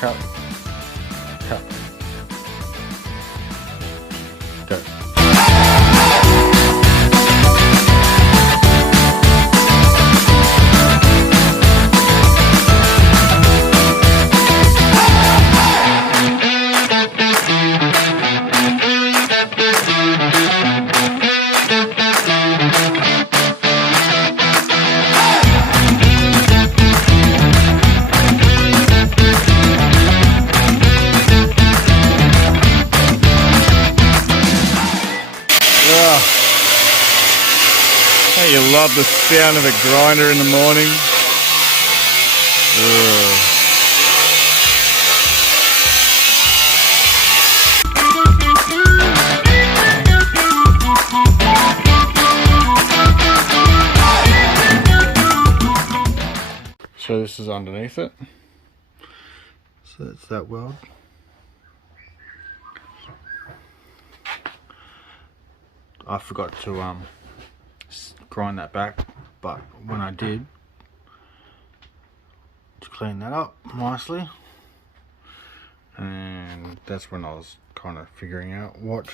cut, cut, go. You love the sound of a grinder in the morning. So this is underneath it. So that's that weld. I forgot to grind that back, but when I did, to clean that up nicely, and that's when I was kind of figuring out what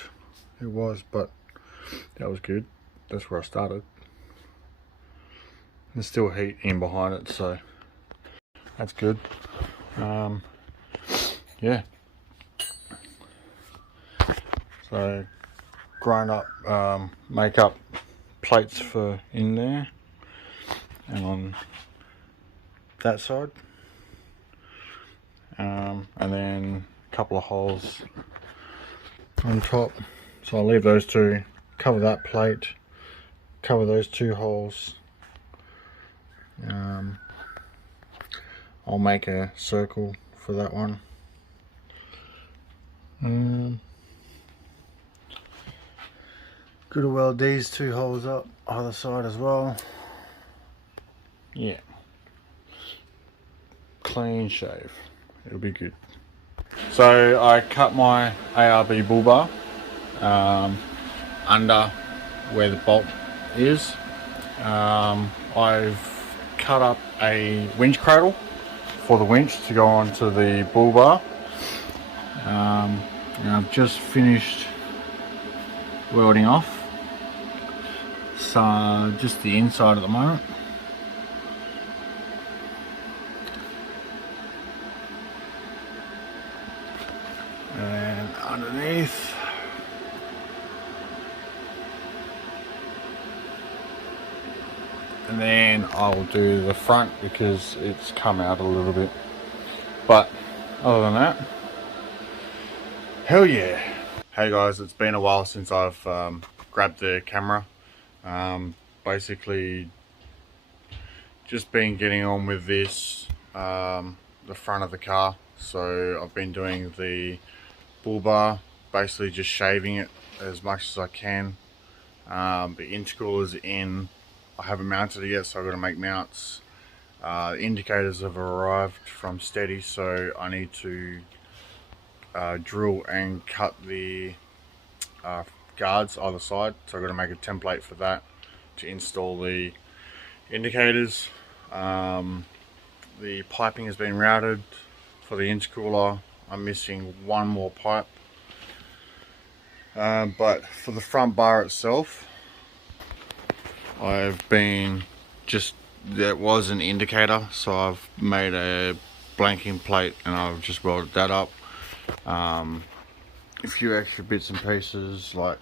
it was, but that was good. That's where I started. There's still heat in behind it, so that's good. Yeah, so grind up, make up plates for in there and on that side, and then a couple of holes on top, so I'll leave those two, cover that plate, cover those two holes. I'll make a circle for that one. Good to weld these two holes up either side as well. Yeah, clean shave, it'll be good. So I cut my ARB bull bar under where the bolt is. I've cut up a winch cradle for the winch to go onto the bull bar, and I've just finished welding off, so just the inside at the moment. And underneath, and then I'll do the front because it's come out a little bit, but other than that, hell yeah. Hey guys, it's been a while since I've grabbed the camera. Basically just been getting on with this, the front of the car. So I've been doing the bull bar, basically just shaving it as much as I can. The integral is in. I haven't mounted it yet, so I've got to make mounts. The indicators have arrived from Steady, so I need to drill and cut the guards either side. So I've got to make a template for that to install the indicators. The piping has been routed for the intercooler. I'm missing one more pipe, but for the front bar itself, I've been there was an indicator, so I've made a blanking plate and I've just welded that up. A few extra bits and pieces, like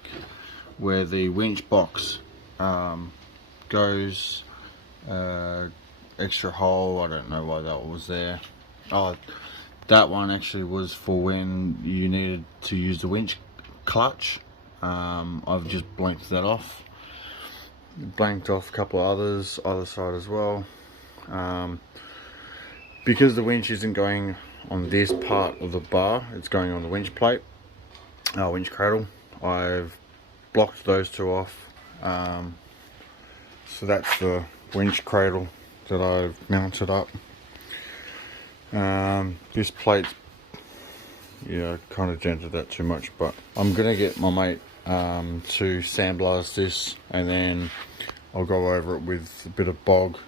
where the winch box goes, extra hole, I don't know why that was there. Oh, that one actually was for when you needed to use the winch clutch. I've just blanked that off. Blanked off a couple of others either side as well. Because the winch isn't going on this part of the bar, it's going on the winch plate, winch cradle. I've blocked those two off. So that's the winch cradle that I've mounted up. This plate, yeah, I kind of dented that too much, but I'm gonna get my mate to sandblast this, and then I'll go over it with a bit of bog,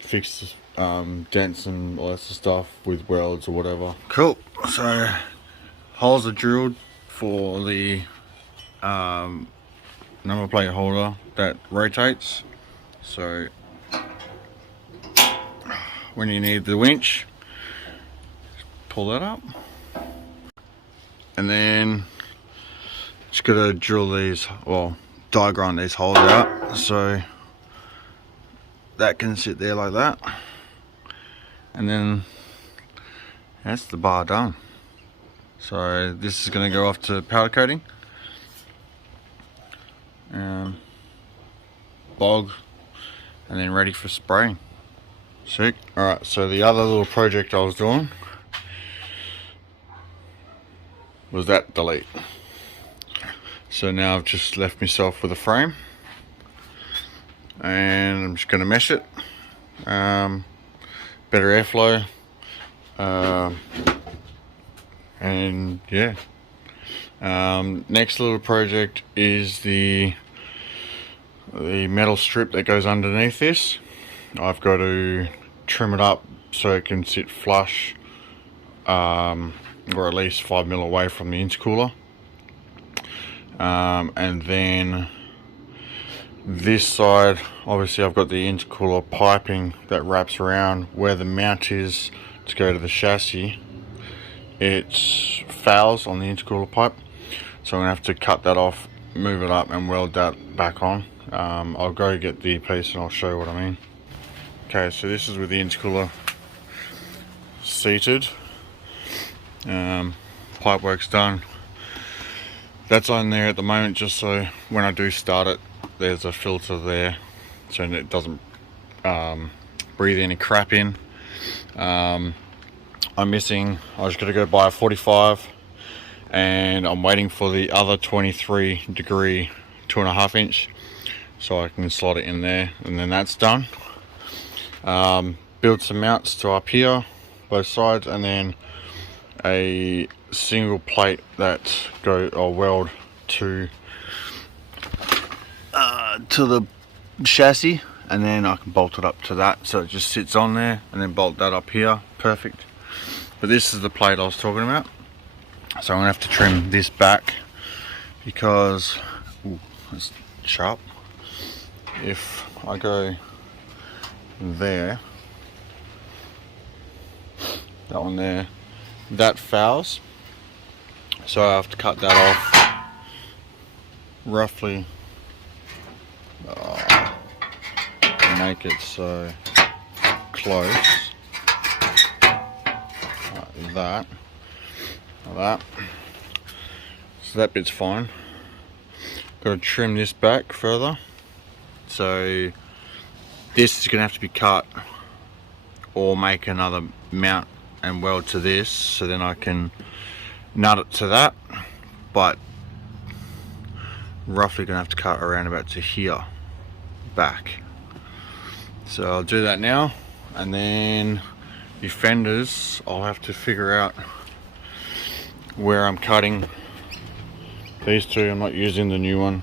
fix dents and all that sort of stuff with welds or whatever. Cool. So holes are drilled for the number plate holder that rotates. So when you need the winch, pull that up, and then just gotta drill these, well, die grind these holes out so that can sit there like that, and then that's the bar done. So this is going to go off to powder coating, bog, and then ready for spraying. Sick. Alright, so the other little project I was doing was that delete. So now I've just left myself with a frame, and I'm just going to mesh it. Better airflow, and yeah. Next little project is the metal strip that goes underneath this. I've got to trim it up so it can sit flush, or at least 5mm away from the intercooler. And then this side, obviously I've got the intercooler piping that wraps around where the mount is to go to the chassis. It's fouls on the intercooler pipe, so I'm gonna have to cut that off, move it up, and weld that back on. I'll go get the piece and I'll show you what I mean. Okay, so this is with the intercooler seated. Pipe work's done. That's on there at the moment just so when I do start it, there's a filter there so it doesn't breathe any crap in. I'm missing, I was going to go buy a 45, and I'm waiting for the other 23 degree 2.5 inch so I can slot it in there, and then that's done. Build some mounts to up here, both sides, and then a single plate that I'll weld to the chassis, and then I can bolt it up to that so it just sits on there, and then bolt that up here. Perfect. But this is the plate I was talking about, so I'm gonna have to trim this back because it's sharp. If I go there, that one there, that fouls, so I have to cut that off roughly, make it so close like that, so that bit's fine. Got to trim this back further, so this is gonna have to be cut or make another mount and weld to this, so then I can nut it to that, but roughly gonna have to cut around about to here back. So I'll do that now, and then the fenders I'll have to figure out where I'm cutting. These two I'm not using the new one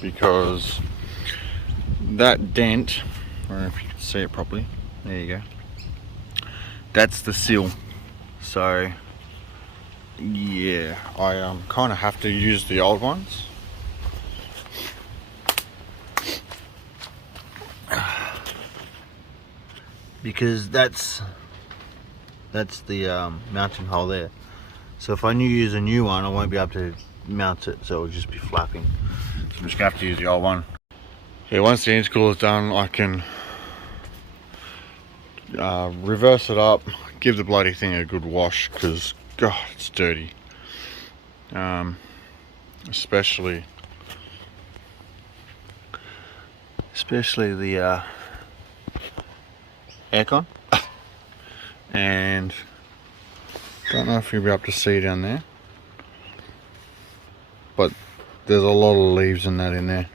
because that dent, I don't know if you can see it properly, there you go, that's the seal. So yeah, I kind of have to use the old ones. Because that's the mounting hole there. So if I use a new one, I won't be able to mount it, so it'll just be flapping. So I'm just gonna have to use the old one. Yeah, once the intercooler is done, I can reverse it up, give the bloody thing a good wash, because God, it's dirty. Especially the aircon, and don't know if you'll be able to see down there, but there's a lot of leaves and that in there.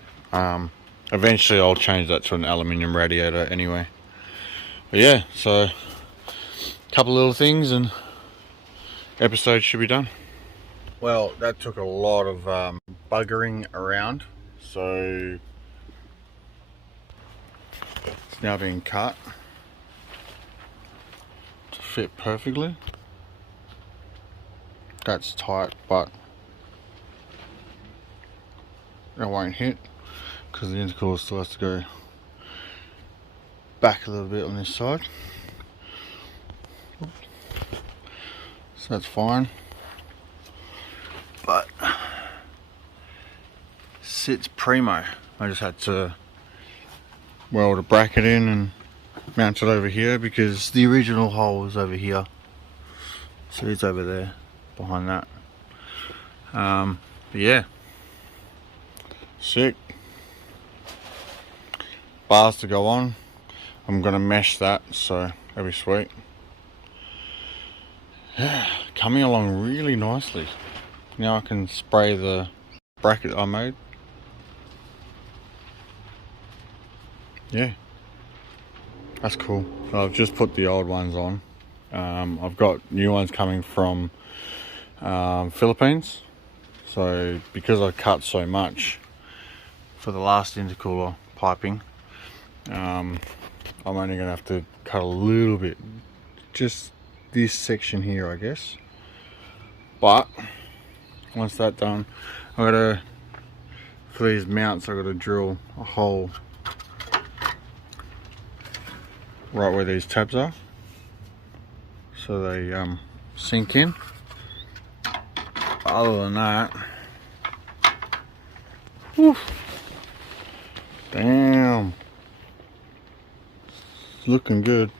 Eventually I'll change that to an aluminium radiator anyway. But yeah, so a couple little things and episode should be done. Well, that took a lot of buggering around, so it's now being cut. fit perfectly. That's tight, but that won't hit because the intercooler still has to go back a little bit on this side. So that's fine, but sits primo. I just had to weld a bracket in and mount it over here because the original hole was over here, so it's over there behind that. But yeah, sick. Bars to go on. I'm gonna mesh that, so that'll be sweet. Yeah, coming along really nicely. Now I can spray the bracket I made. Yeah, that's cool. I've just put the old ones on. I've got new ones coming from Philippines. So because I cut so much for the last intercooler piping, I'm only gonna have to cut a little bit, just this section here, I guess. But once that's done, I gotta, for these mounts, I gotta drill a hole right where these tabs are, so they sink in. Other than that, whew, damn, it's looking good.